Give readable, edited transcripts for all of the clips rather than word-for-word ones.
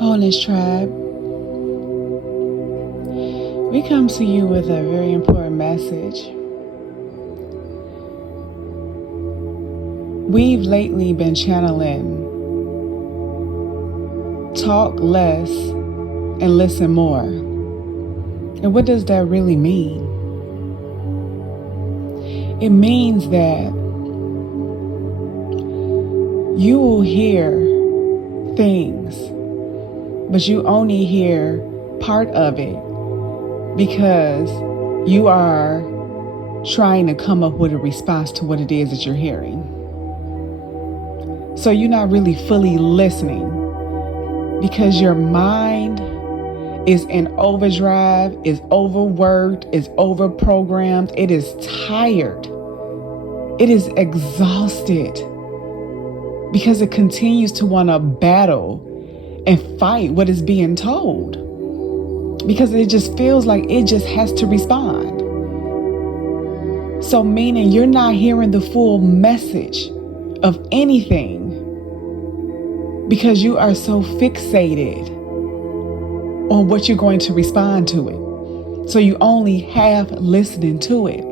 Wholeness Tribe, we come to you with a very important message. We've lately been channeling talk less and listen more. And what does that really mean? It means that you will hear things, but you only hear part of it because you are trying to come up with a response to what it is that you're hearing. So you're not really fully listening because your mind is in overdrive, is overworked, is overprogrammed. It is tired. It is exhausted because it continues to want to battle and fight what is being told, because it just feels like it just has to respond. So meaning you're not hearing the full message of anything because you are so fixated on what you're going to respond to it. So you only have listening to it.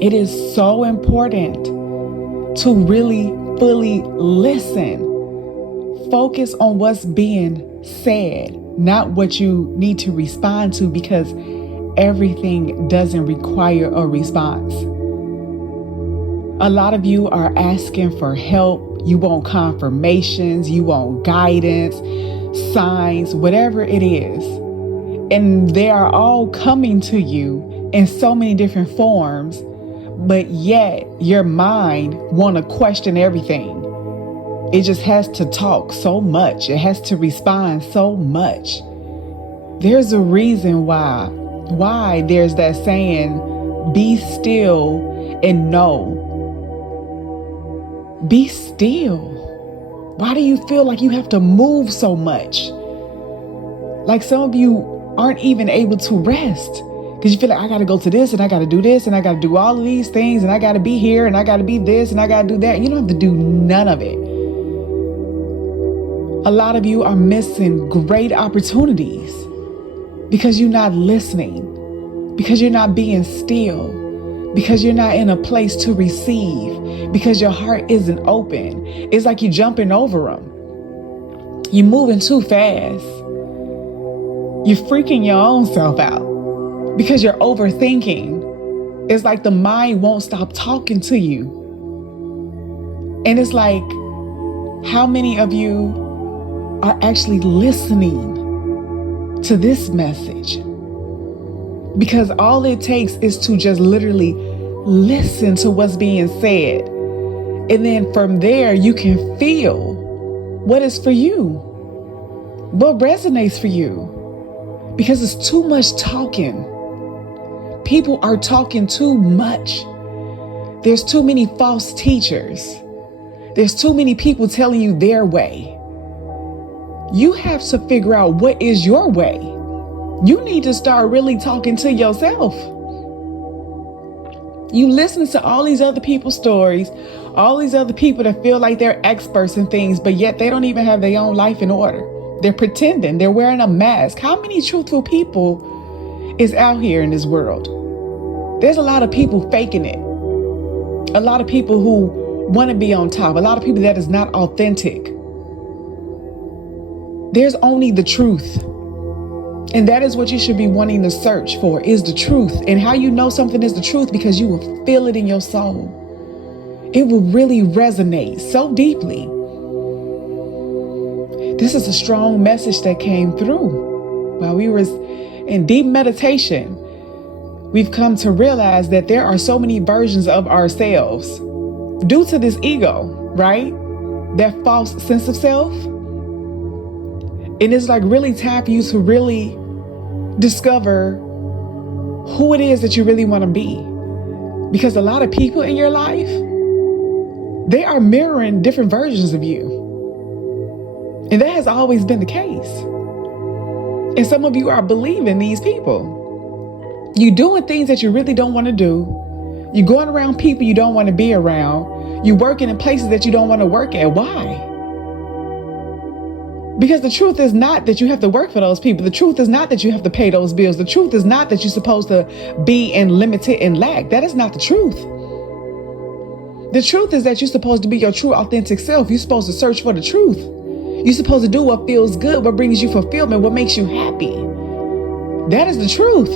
It is so important to really fully listen. Focus on what's being said, not what you need to respond to, because everything doesn't require a response. A lot of you are asking for help. You want confirmations, you want guidance, signs, whatever it is. And they are all coming to you in so many different forms, but yet your mind want to question everything. It just has to talk so much. It has to respond so much. There's a reason why there's that saying, be still and know. Be still. Why do you feel like you have to move so much? Like some of you aren't even able to rest because you feel like I got to go to this and I got to do this and I got to do all of these things and I got to be here and I got to be this and I got to do that. You don't have to do none of it. A lot of you are missing great opportunities because you're not listening, because you're not being still, because you're not in a place to receive, because your heart isn't open. It's like you're jumping over them. You're moving too fast. You're freaking your own self out because you're overthinking. It's like the mind won't stop talking to you. And it's like, how many of you are actually listening to this message? Because all it takes is to just literally listen to what's being said. And then from there, you can feel what is for you, what resonates for you. Because it's too much talking. People are talking too much. There's too many false teachers. There's too many people telling you their way. You have to figure out what is your way. You need to start really talking to yourself. You listen to all these other people's stories, all these other people that feel like they're experts in things, but yet they don't even have their own life in order. They're pretending, they're wearing a mask. How many truthful people is out here in this world? There's a lot of people faking it. A lot of people who want to be on top. A lot of people that is not authentic. There's only the truth. And that is what you should be wanting to search for, is the truth. And how you know something is the truth? Because you will feel it in your soul. It will really resonate so deeply. This is a strong message that came through while we were in deep meditation. We've come to realize that there are so many versions of ourselves due to this ego, right? That false sense of self. And it's like really time for you to really discover who it is that you really want to be. Because a lot of people in your life, they are mirroring different versions of you. And that has always been the case. And some of you are believing these people. You're doing things that you really don't want to do. You're going around people you don't want to be around. You're working in places that you don't want to work at. Why? Because the truth is not that you have to work for those people. The truth is not that you have to pay those bills. The truth is not that you're supposed to be in limited and lack. That is not the truth. The truth is that you're supposed to be your true, authentic self. You're supposed to search for the truth. You're supposed to do what feels good, what brings you fulfillment, what makes you happy. That is the truth.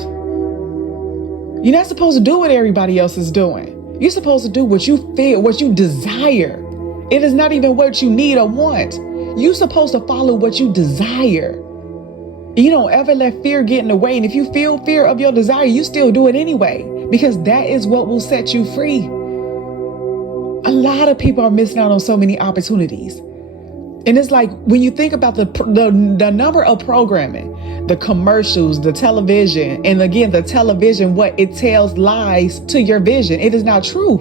You're not supposed to do what everybody else is doing. You're supposed to do what you feel, what you desire. It is not even what you need or want. You're supposed to follow what you desire. You don't ever let fear get in the way. And if you feel fear of your desire, you still do it anyway, because that is what will set you free. A lot of people are missing out on so many opportunities. And it's like, when you think about the number of programming, the commercials, the television, and again, the television, what it tells lies to your vision. It is not true.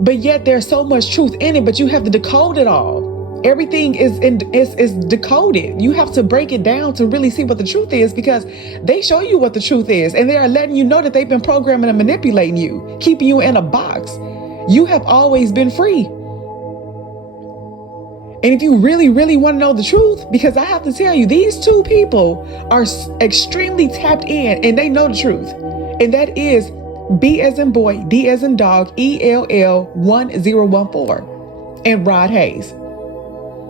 But yet there's so much truth in it, but you have to decode it all. Everything is decoded. You have to break it down to really see what the truth is, because they show you what the truth is, and they are letting you know that they've been programming and manipulating you, keeping you in a box. You have always been free. And if you really, really want to know the truth, because I have to tell you, these two people are extremely tapped in and they know the truth. And that is B as in boy, D as in dog, ELL1014, and Rod Hayes.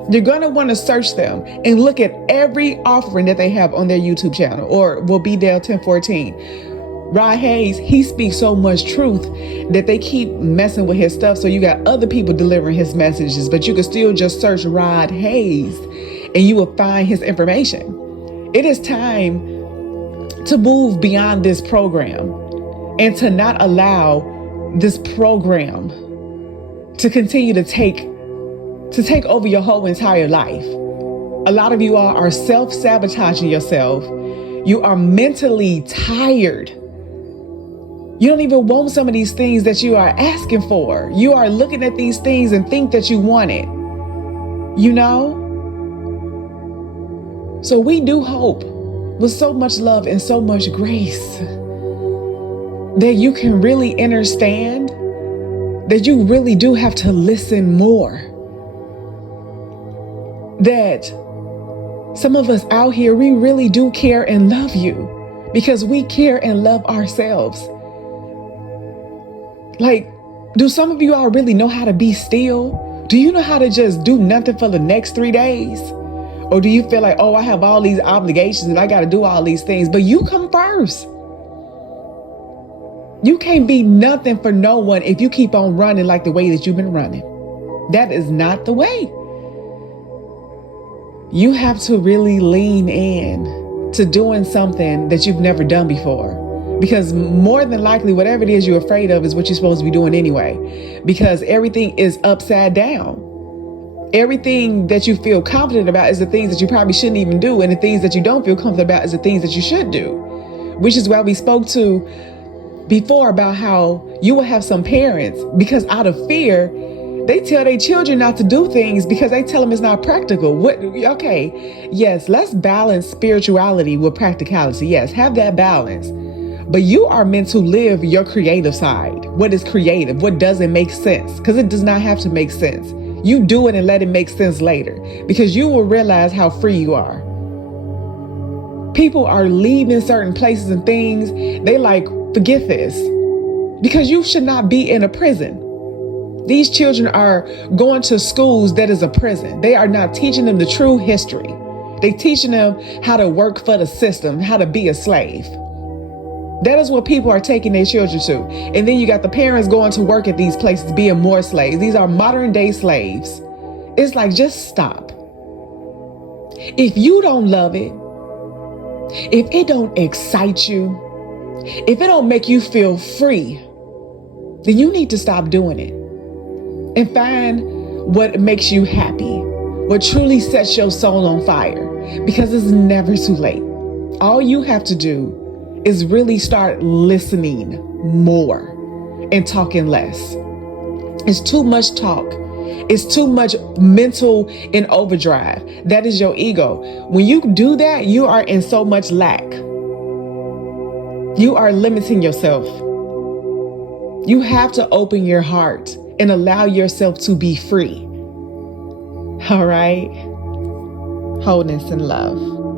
You're going to want to search them and look at every offering that they have on their YouTube channel, or will be Dale 1014. Rod Hayes, he speaks so much truth that they keep messing with his stuff. So you got other people delivering his messages, but you can still just search Rod Hayes and you will find his information. It is time to move beyond this program and to not allow this program to continue to take over your whole entire life. A lot of you all are self-sabotaging yourself. You are mentally tired. You don't even want some of these things that you are asking for. You are looking at these things and think that you want it. You know? So we do hope with so much love and so much grace that you can really understand that you really do have to listen more. That some of us out here, we really do care and love you because we care and love ourselves. Like, do some of you all really know how to be still? Do you know how to just do nothing for the next 3 days? Or do you feel like, oh, I have all these obligations and I got to do all these things? But you come first. You can't be nothing for no one if you keep on running like the way that you've been running. That is not the way. You have to really lean in to doing something that you've never done before. Because more than likely, whatever it is you're afraid of is what you're supposed to be doing anyway. Because everything is upside down. Everything that you feel confident about is the things that you probably shouldn't even do. And the things that you don't feel confident about is the things that you should do. Which is why we spoke to before about how you will have some parents, because out of fear, they tell their children not to do things because they tell them it's not practical. Okay, yes, let's balance spirituality with practicality. Yes, have that balance. But you are meant to live your creative side. What is creative? What doesn't make sense? Because it does not have to make sense. You do it and let it make sense later, because you will realize how free you are. People are leaving certain places and things. They like, forget this, because you should not be in a prison. These children are going to schools that is a prison. They are not teaching them the true history. They teaching them how to work for the system, how to be a slave. That is what people are taking their children to. And then you got the parents going to work at these places, being more slaves. These are modern day slaves. It's like, just stop. If you don't love it, if it don't excite you, if it don't make you feel free, then you need to stop doing it and find what makes you happy, what truly sets your soul on fire, because it's never too late. All you have to do is really start listening more and talking less. It's too much talk. It's too much mental in overdrive. That is your ego. When you do that, you are in so much lack. You are limiting yourself. You have to open your heart and allow yourself to be free. All right? wholeness, and love.